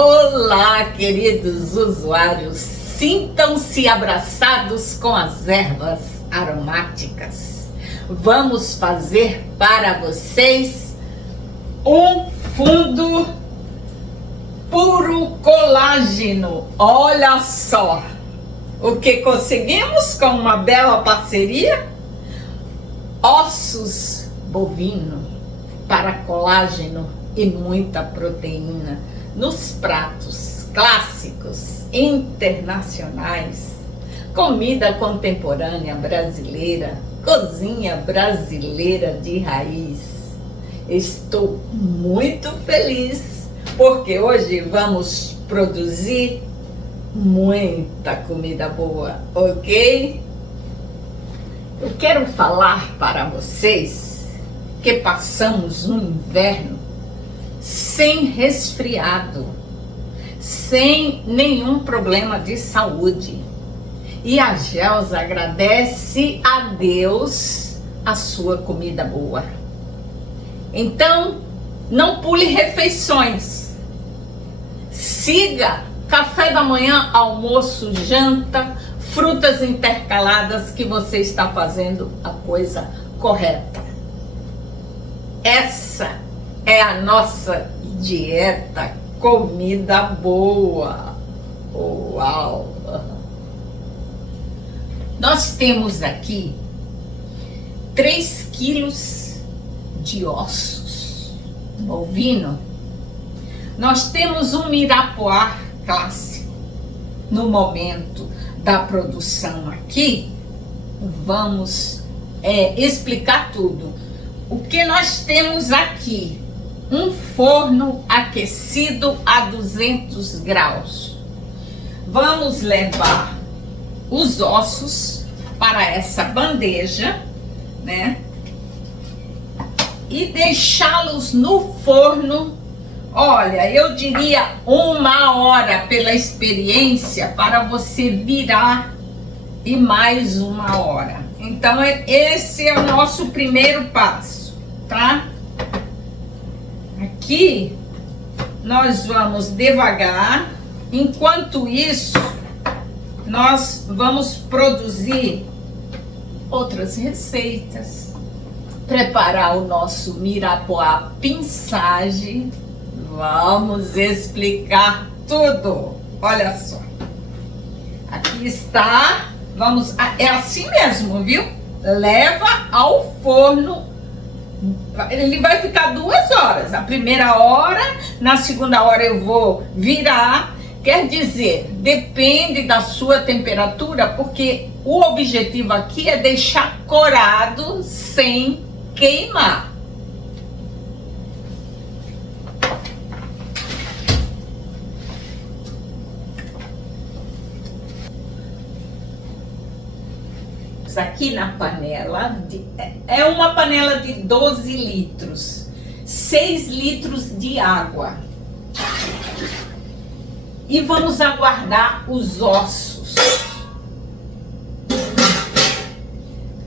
Olá, queridos usuários, sintam-se abraçados com as ervas aromáticas. Vamos fazer para vocês um fundo puro colágeno. Olha só o que conseguimos com uma bela parceria. Ossos bovino para colágeno e muita proteína nos pratos clássicos internacionais, comida contemporânea brasileira, cozinha brasileira de raiz. Estou muito feliz porque hoje vamos produzir muita comida boa, ok? Eu quero falar para vocês que passamos um inverno sem resfriado, sem nenhum problema de saúde. E a Gelsa agradece a Deus a sua comida boa. Então, não pule refeições. Siga café da manhã, almoço, janta, frutas intercaladas, que você está fazendo a coisa correta. Essa é a nossa dieta comida boa. Uau! Nós temos aqui 3 quilos de ossos bovino. Nós temos um mirapoá clássico. No momento da produção aqui, vamos explicar tudo. O que nós temos aqui? Um forno aquecido a 200 graus. Vamos levar os ossos para essa bandeja, né? E deixá-los no forno. Olha, eu diria 1 hora pela experiência, para você virar, e mais 1 hora. Então, esse é o nosso primeiro passo, tá? Aqui, nós vamos devagar. Enquanto isso, nós vamos produzir outras receitas. Preparar o nosso mirapoá pinçage. Vamos explicar tudo. Olha só. Aqui está. Vamos, é assim mesmo, viu? Leva ao forno. Ele vai ficar 2 horas. A primeira hora, na segunda hora eu vou virar. Quer dizer, depende da sua temperatura, porque o objetivo aqui é deixar corado sem queimar. Aqui na panela, é uma panela de 12 litros, 6 litros de água. E vamos aguardar os ossos.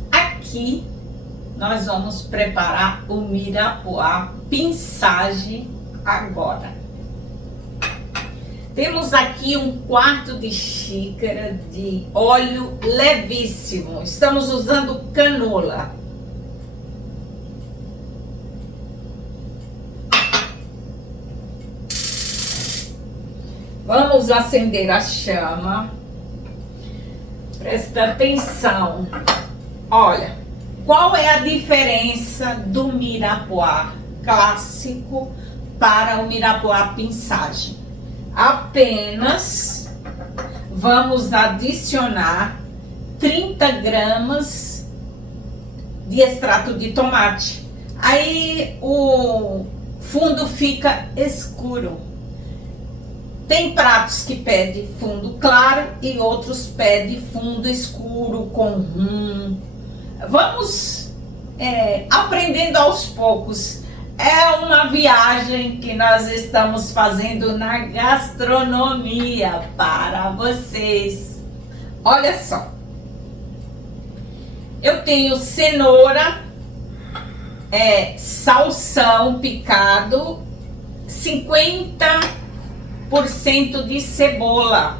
Aqui nós vamos preparar o mirapoá pinçage agora. Temos aqui 1/4 de xícara de óleo levíssimo. Estamos usando canola. Vamos acender a chama. Presta atenção. Olha, qual é a diferença do mirapoá clássico para o mirapoá pinçage? Apenas vamos adicionar 30 gramas de extrato de tomate. Aí o fundo fica escuro. Tem pratos que pedem fundo claro e outros pedem fundo escuro com rum. Vamos aprendendo aos poucos. É uma viagem que nós estamos fazendo na gastronomia para vocês. Olha só. Eu tenho cenoura, salsão picado, 50 25% de cebola.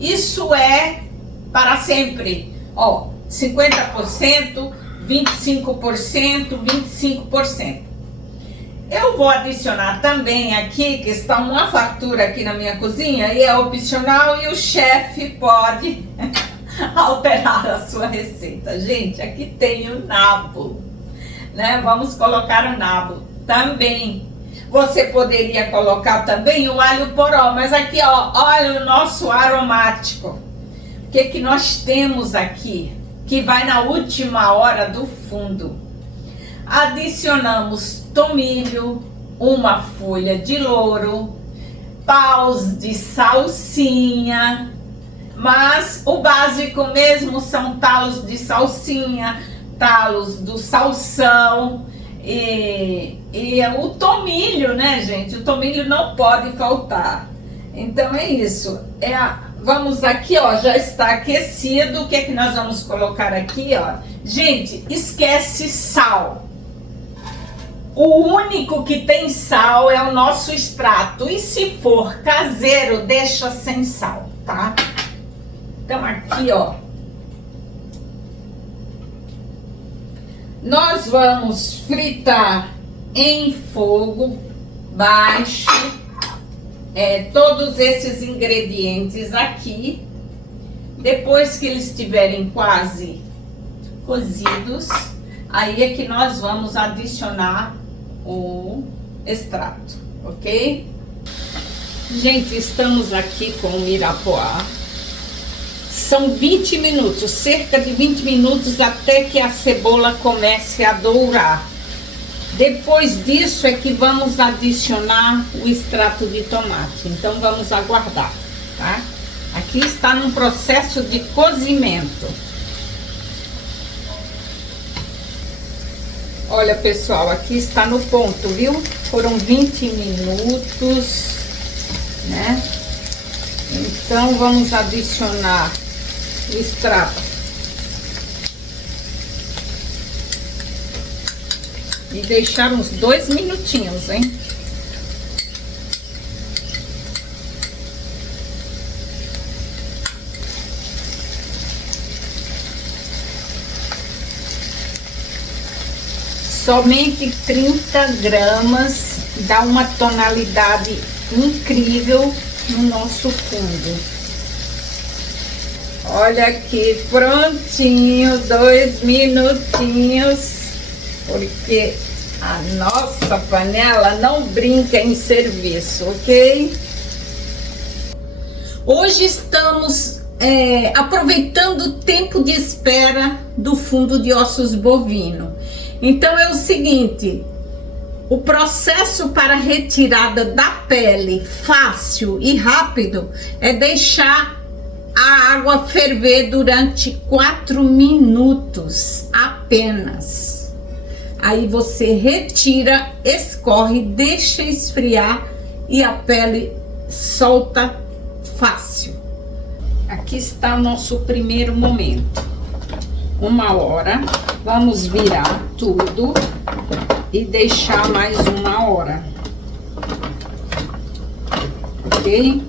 Isso é para sempre. Ó, 50%, 25%, 25%. Eu vou adicionar também aqui, que está uma fartura aqui na minha cozinha, e é opcional e o chefe pode alterar a sua receita. Gente, aqui tem o nabo, né? Vamos colocar o nabo também. Você poderia colocar também o alho poró, mas aqui, ó, olha o nosso aromático. O que que nós temos aqui? Que vai na última hora do fundo. Adicionamos tomilho, uma folha de louro, paus de salsinha, mas o básico mesmo são talos de salsinha, talos do salsão e o tomilho, né, gente? O tomilho não pode faltar. Então é isso. Vamos aqui, ó, já está aquecido. O que é que nós vamos colocar aqui, ó? Gente, esquece sal. O único que tem sal é o nosso extrato. E se for caseiro, deixa sem sal, tá? Então aqui, ó, nós vamos fritar em fogo baixo todos esses ingredientes aqui. Depois que eles estiverem quase cozidos, aí é que nós vamos adicionar o extrato, ok? Gente, estamos aqui com o Mirapoix. São 20 minutos, cerca de 20 minutos até que a cebola comece a dourar. Depois disso é que vamos adicionar o extrato de tomate. Então vamos aguardar, tá? Aqui está num processo de cozimento. Olha, pessoal, aqui está no ponto, viu? Foram 20 minutos, né? Então vamos adicionar o extrato. E deixar uns 2 minutinhos, hein? Somente 30 gramas dá uma tonalidade incrível no nosso fundo. Olha aqui, prontinho, 2 minutinhos, porque a nossa panela não brinca em serviço, ok? Hoje estamos aproveitando o tempo de espera do fundo de ossos bovino. Então é o seguinte, o processo para retirada da pele fácil e rápido é deixar a água ferver durante 4 minutos apenas. Aí você retira, escorre, deixa esfriar e a pele solta fácil. Aqui está o nosso primeiro momento. 1 hora, vamos virar tudo e deixar mais 1 hora, ok?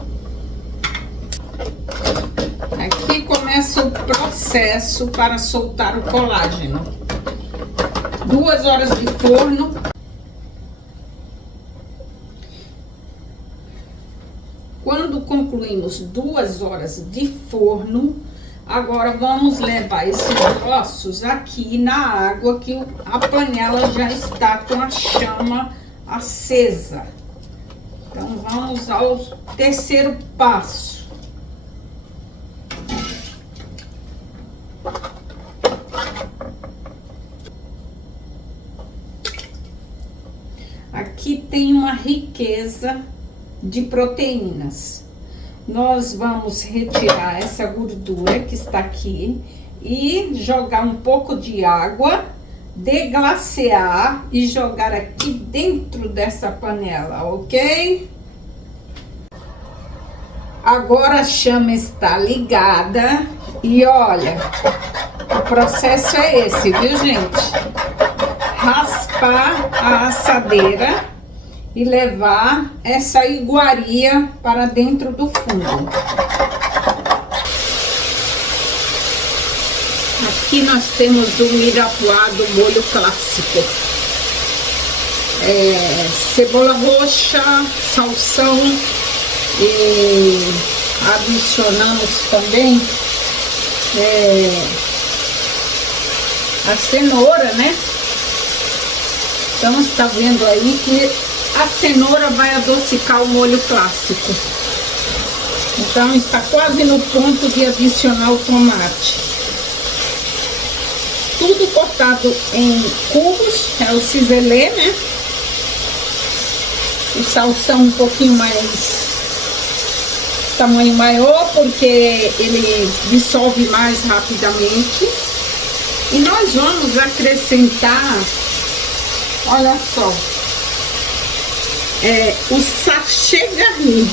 Aqui começa o processo para soltar o colágeno. 2 horas de forno. Quando concluímos 2 horas de forno, agora vamos levar esses ossos aqui na água, que a panela já está com a chama acesa. Então vamos ao terceiro passo. Aqui tem uma riqueza de proteínas. Nós vamos retirar essa gordura que está aqui e jogar um pouco de água, deglacear e jogar aqui dentro dessa panela, ok? Agora a chama está ligada e olha, o processo é esse, viu, gente? Raspar a assadeira e levar essa iguaria para dentro do fundo. Aqui nós temos o mirapuá do molho clássico. Cebola roxa, salsão e adicionamos também a cenoura, né? Então está vendo aí que a cenoura vai adocicar o molho clássico. Então está quase no ponto de adicionar o tomate. Tudo cortado em cubos, é o ciselê, né? O salsão um pouquinho mais, tamanho maior, porque ele dissolve mais rapidamente. E nós vamos acrescentar, olha só, o sachê garni.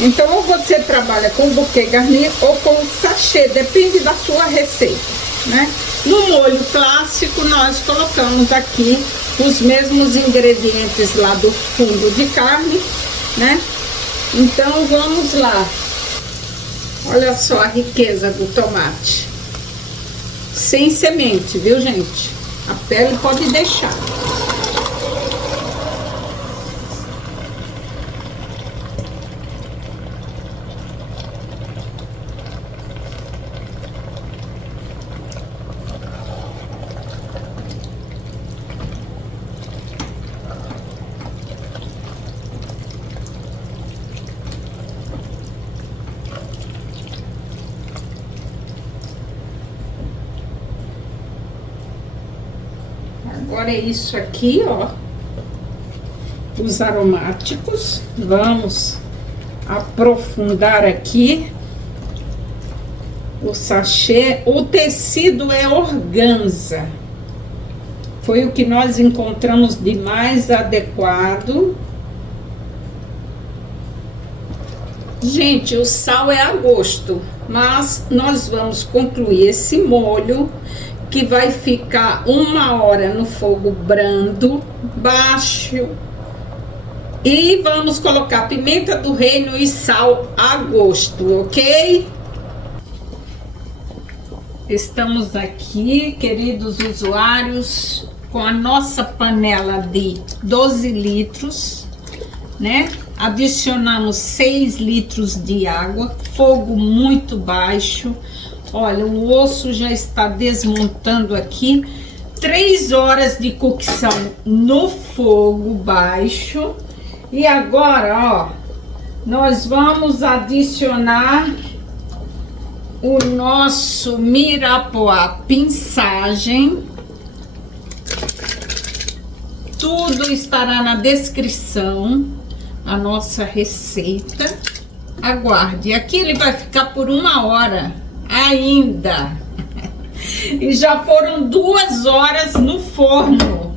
Então, ou você trabalha com bouquet garni ou com sachê, depende da sua receita, né? No molho clássico, nós colocamos aqui os mesmos ingredientes lá do fundo de carne, né? Então, vamos lá. Olha só a riqueza do tomate. Sem semente, viu, gente? A pele pode deixar. Agora é isso aqui, ó, os aromáticos. Vamos aprofundar aqui o sachê. O tecido é organza. Foi o que nós encontramos de mais adequado. Gente, o sal é a gosto, mas nós vamos concluir esse molho, que vai ficar 1 hora no fogo brando, baixo. E vamos colocar pimenta do reino e sal a gosto, ok? Estamos aqui, queridos usuários, com a nossa panela de 12 litros, né? Adicionamos 6 litros de água, fogo muito baixo. Olha, o osso já está desmontando aqui. 3 horas de cocção no fogo baixo. E agora, ó, nós vamos adicionar o nosso mirapoá pinçagem. Tudo estará na descrição, a nossa receita. Aguarde, aqui ele vai ficar por 1 hora ainda. E já foram 2 horas no forno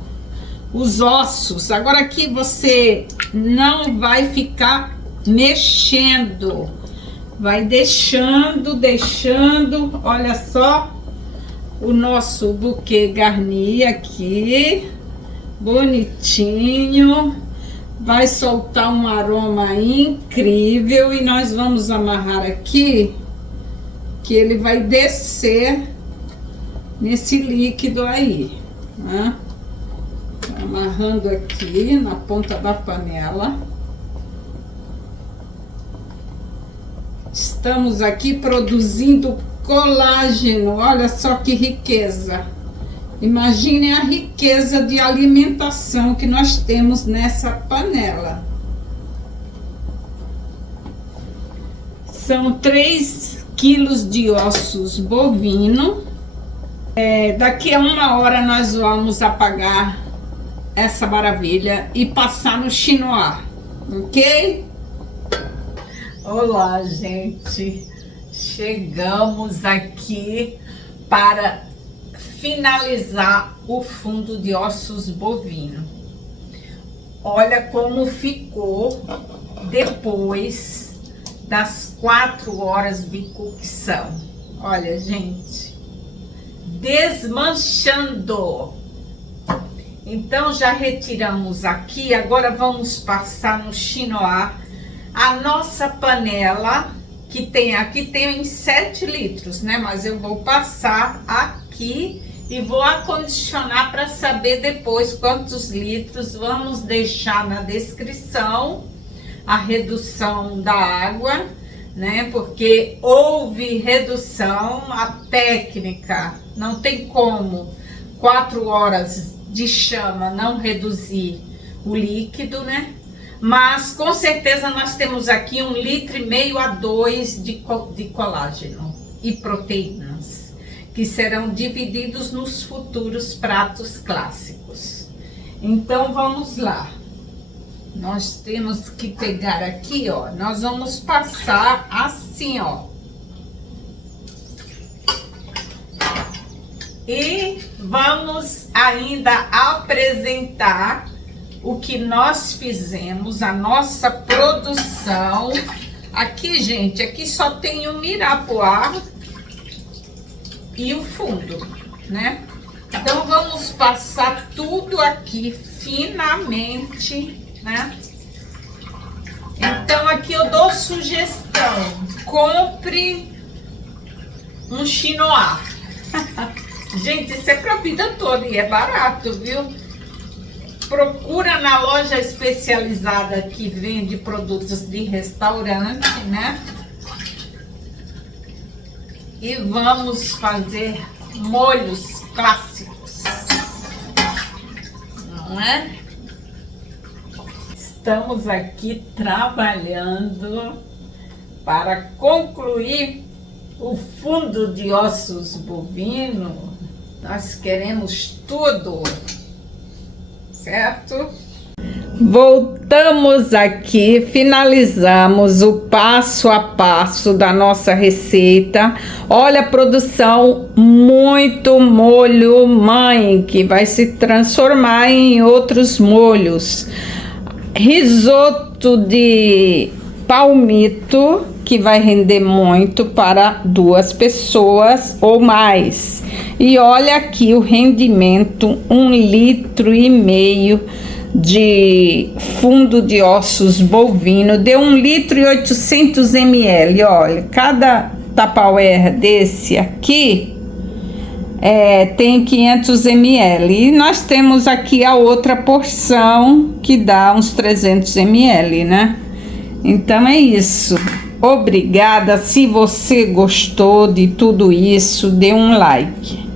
os ossos. Agora aqui você não vai ficar mexendo, vai deixando. Olha só o nosso bouquet garni aqui, bonitinho. Vai soltar um aroma incrível. E nós vamos amarrar aqui, que ele vai descer nesse líquido aí, né? Amarrando aqui na ponta da panela. Estamos aqui produzindo colágeno. Olha só que riqueza. Imaginem a riqueza de alimentação que nós temos nessa panela. São 3 quilos de ossos bovino. Daqui a 1 hora nós vamos apagar essa maravilha e passar no chinois, ok? Olá, gente. Chegamos aqui para finalizar o fundo de ossos bovino. Olha como ficou depois das 4 horas de cocção. Olha, gente, desmanchando. Então já retiramos aqui, agora vamos passar no chinois a nossa panela, que tem aqui, tem 7 litros, né? Mas eu vou passar aqui e vou acondicionar para saber depois quantos litros. Vamos deixar na descrição a redução da água, né? Porque houve redução, a técnica, não tem como 4 horas de chama não reduzir o líquido, né? Mas com certeza nós temos aqui 1,5 litro a 2 de colágeno e proteínas, que serão divididos nos futuros pratos clássicos. Então vamos lá. Nós temos que pegar aqui, ó. Nós vamos passar assim, ó. E vamos ainda apresentar o que nós fizemos, a nossa produção. Aqui, gente, aqui só tem o mirapuá e o fundo, né? Então vamos passar tudo aqui finamente, né? Então aqui eu dou sugestão: compre um chinois. Gente, isso é pra vida toda e é barato, viu? Procura na loja especializada que vende produtos de restaurante, né? E vamos fazer molhos clássicos, não é? Estamos aqui trabalhando para concluir o fundo de ossos bovino. Nós queremos tudo, certo? Voltamos aqui, finalizamos o passo a passo da nossa receita. Olha a produção, muito molho mãe, que vai se transformar em outros molhos. Risoto de palmito, que vai render muito para 2 pessoas ou mais. E olha aqui o rendimento, 1,5 litro de fundo de ossos bovino, deu 1,8 litro. Olha, cada Tupperware desse aqui tem 500 ml. E nós temos aqui a outra porção que dá uns 300 ml, né? Então é isso. Obrigada. Se você gostou de tudo isso, dê um like.